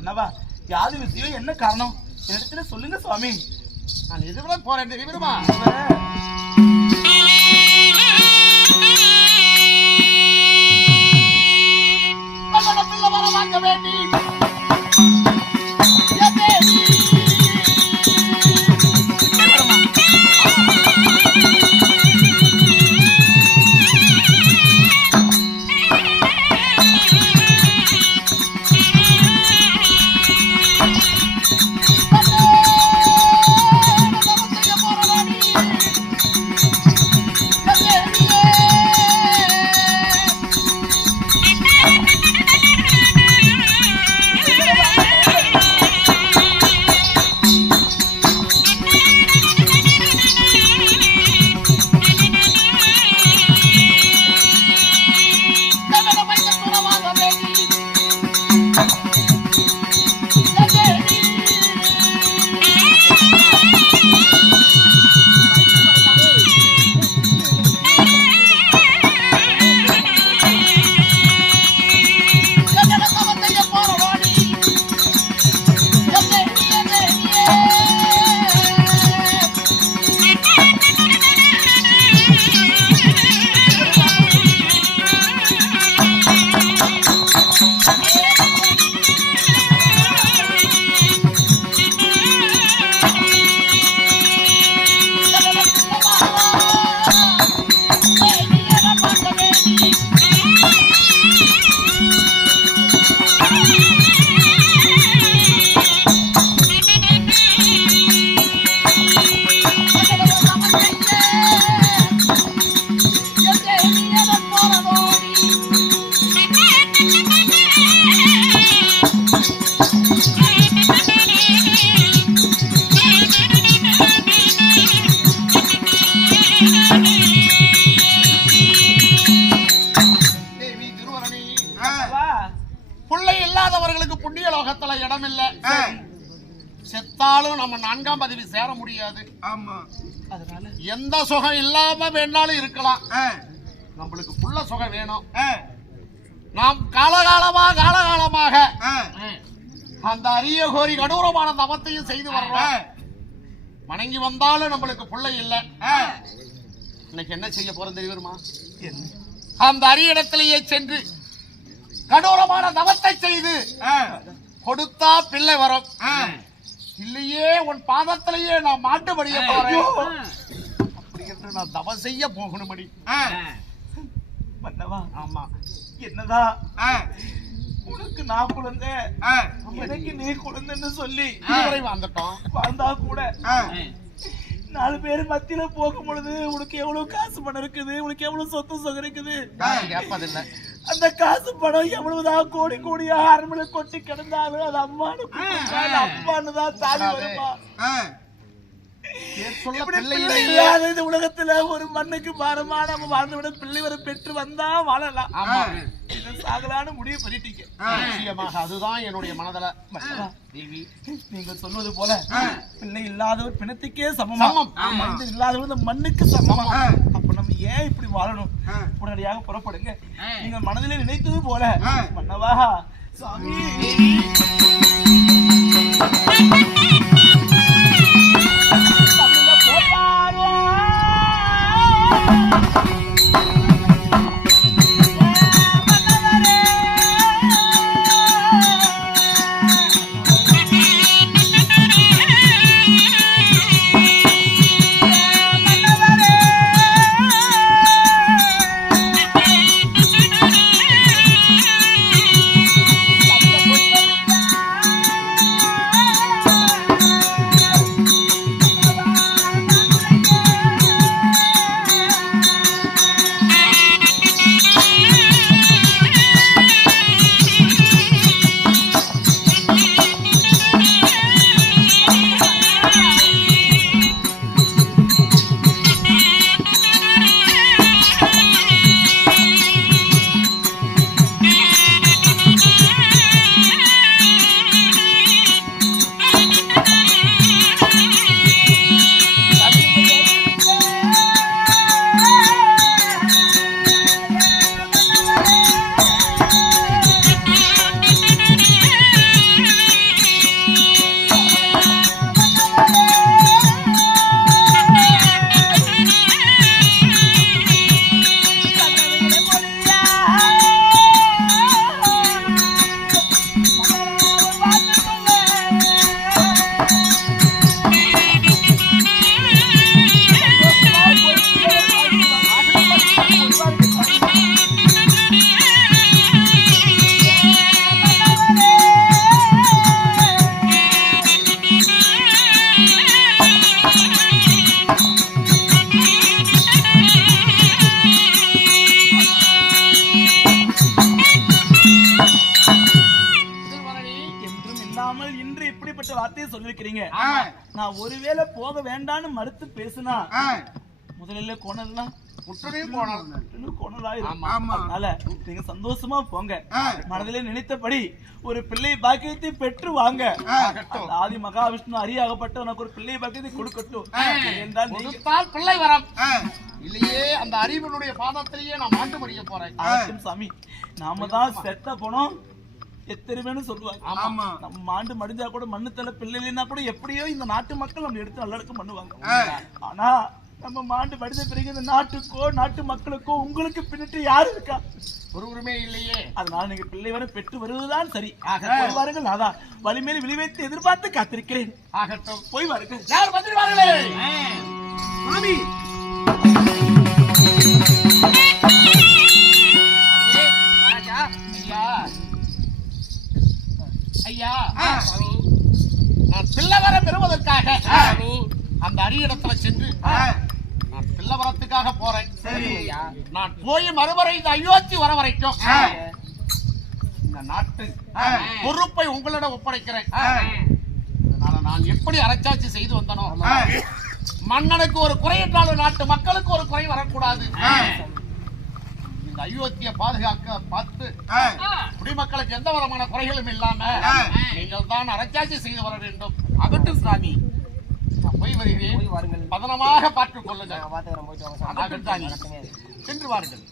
மன்னவா யாது விஷயம் என்ன காரணம் இடத்துல சொல்லுங்க சுவாமி. நான் எதிர்விட போறேன் தெரியுமா? பிள்ளை வர வாங்க வேண்டி செத்தாலும் நம்ம 4ஆம் பதவி சேர முடியாது. அதனால எந்த சுகம் இல்லாம வேணாலும் இருக்கலாம். நம்மளுக்கு புள்ள சுகம் வேணும். நாம் காலகாலமாக அந்த அரிய கோரி கடூரமான தவத்தையும் செய்து வர்றோம். வணங்கி வந்தாலும் நம்மளுக்கு பிள்ளை இல்லை. இன்னைக்கு என்ன செய்ய போறோம் தெரியுமா? அந்த அரிய இடத்திலேயே சென்று கடூரமான தவத்தை செய்து கொடுத்தா பிள்ளை வரும். இல்லையே உன் பாதத்திலேயே நான் மாட்டுபடிய போறேன். அப்படி என்று நான் தவம் செய்ய போகணும்படி. மன்னவா ஆமா என்னதான் உனக்கு நான் குழந்தை எனக்கு நீ குழந்தைன்னு சொல்லி வந்துட்டோம். வந்தா கூட 4 பேர் மத்தியில போகும் பொழுது உனக்கு எவ்வளவு காசு பணம் இருக்குது, உனக்கு எவ்வளவு சொத்து சுகம் இருக்குது கேட்பதில்லை. அந்த காசு பணம் எவ்வளவுதான் கோடி கோடியா அரண்மனை கொட்டி கிடந்தாலும் அது அம்மானு அப்பான்னு தான் தாடி வருமா. இந்த உலகத்துல ஒரு மண்ணுக்கு பாரமா நம்ம வாழ்ந்து விட பிள்ளை வர பெற்று வந்தா வாழலாம். சாகலான்னு முடிவு பண்ணிட்டீங்க. நிச்சயமாக அதுதான் என்னுடைய மனதல. தேவி நீங்க சொன்னது போல பிள்ளை இல்லாதவர் பிணத்துக்கே சமம், மனிதன் இல்லாதவர் இந்த மண்ணுக்கு சமம். அப்ப நம்ம ஏன் இப்படி வாழணும்? உடனடியாக புறப்படுங்க. நீங்க மனதிலே நினைத்தது போல மன்னவா சாமி. இல்லாமல் இன்று இப்படிப்பட்ட வார்த்தையை சொல்லிருக்கிறீங்க. நான் ஒருவேளை போக வேண்டாம்னு மறுத்து பேசினா முதலில் கோணல்லாம் நீங்க சந்தோஷமா போங்க. மனதிலே நினைத்தபடி ஒரு பிள்ளை பாக்கியத்தை பெற்று வாங்க. ஆதி மகாவிஷ்ணு அரியாகப்பட்ட உனக்கு ஒரு பிள்ளை பாக்கியத்தை கொடுக்கட்டும் என்றால் பிள்ளை வரம் இல்லையே அந்த அறிவனுடைய பாதத்திலேயே நான் மாண்டு முடிய போறேன். சாமி நாம தான் செத்த போனோம் எத்தனை சொல்லுவாங்க. நம்ம மாண்டு மடிஞ்சா கூட மண்ணு தலை பிள்ளை இல்லைன்னா கூட எப்படியோ இந்த நாட்டு மக்கள் நம்ம எடுத்து நல்லடக்கம் பண்ணுவாங்க. ஆனா நம்ம மாண்டு படித்த பிறகு இந்த நாட்டுக்கோ நாட்டு மக்களுக்கோ உங்களுக்கு பின்னிட்டு யாரு இருக்கா? ஒருவருமே இல்லையே. அதனால நீங்க பிள்ளை வர பெற்று வருவதுதான் சரி. வாருங்கள், அதான் வலிமேல் விளைவைத்து எதிர்பார்த்து காத்திருக்கிறேன். ஆகட்டும், போய் வாருங்கள். யார் வந்துருவார்களே மாமி. ஐயா, நான் பிள்ளவர பெறுவதற்காக அந்த அரியடத்துல சென்று நான் பிள்ளவரத்துக்காக போறேன். நான் போய் மறுமுறை இந்த அயோத்தி வர வரைக்கும் இந்த நாட்டு பொறுப்பை உங்களிடம் ஒப்படைக்கிறேன். அதனால நான் எப்படி அரசாட்சி செய்து வந்தனோ மன்னனுக்கு ஒரு குறை என்றாலும் நாட்டு மக்களுக்கு ஒரு குறை வரக்கூடாது. இந்த அயோத்தியை பாதுகாக்க பார்த்து குடிமக்களுக்கு எந்த விதமான குறைகளும் இல்லாம நீங்கள் தான் அரசாட்சி செய்து வர வேண்டும். அகட்டும் சாமி, போய் வருகிறேன். பதனமாக பார்த்துக் கொள்ளுங்கள். சென்று வாருங்கள்.